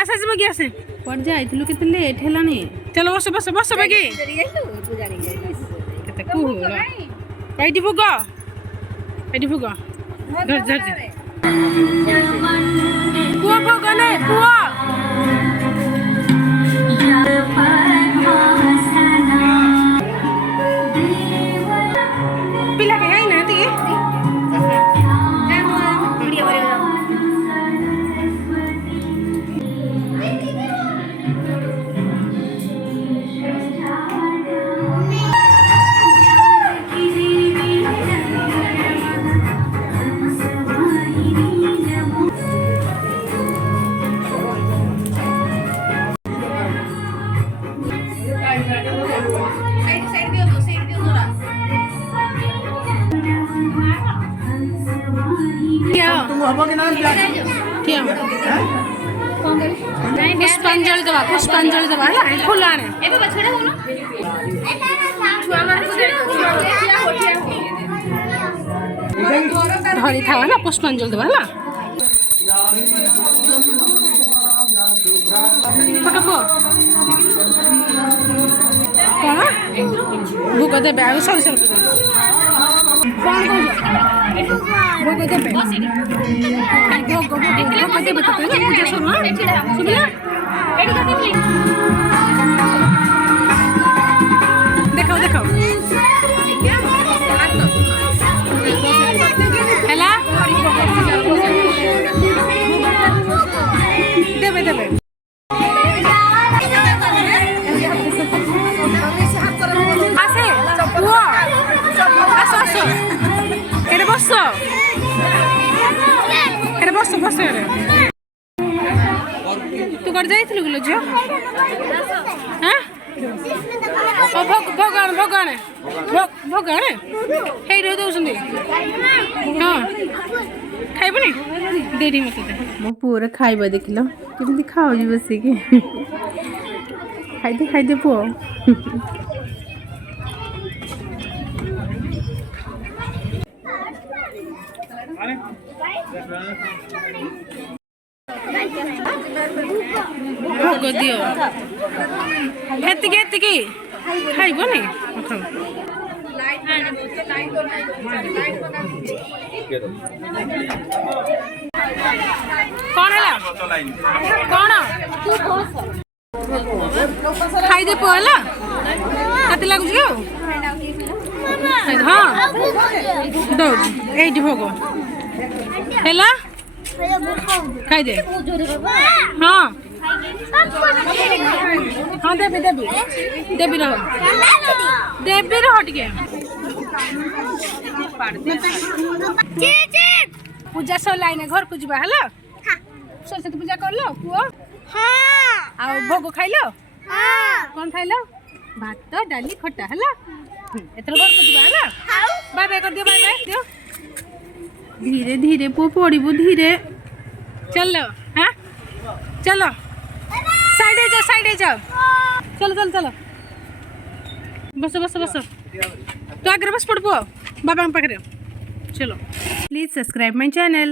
आसे से बगी आसे पड़ जाई थलु केते लेट हेलानी चलो बस बस बस बगी केते को होला काईटी भोगा धर धर पुआ भोगा ने पुआ पिला के आई ना ती पुष्पांजलि दबा फूल आने धरी था ना पुष्पांजलि दबा ना फोटो को कौन भोग देवे आ सब सब कौन भोग देवे भोग देवे तो पूजा सुनो सुनिला देखाओ देखाओ हेला देवे देवे आसे पुआ आसो आसो एरे बसो एरे तू कर जाइथिलु गुलो जो हां ओ भगवान हे रे दोसंदी हां खाइबनी देरी मते दे मो पूरा खाइबा देखिलो केमती खाओ जी बसी के खाइदे पो भोग दियो एतिकी खाइबनी कौन है कौन खाई दे पहला कते लागु छ हां दो एडी भोग हेला खाई दे हां हाँ देवी रहो टिके पूजा सरलाइन घर को जीवा हला सरस्वती पूजा करलो पुओ हां आ भोग खाइलो हां कोन खाइलो भात डाली खट्टा हला एतर घर को जीवा हला बाय बाय कर दियो दियो धीरे धीरे पो पड़िबो धीरे चलो हां चलो साइड जाओ चलो बस तो आगे बस पड़बो बाबा पाखे चलो प्लीज सब्सक्राइब माय चैनल।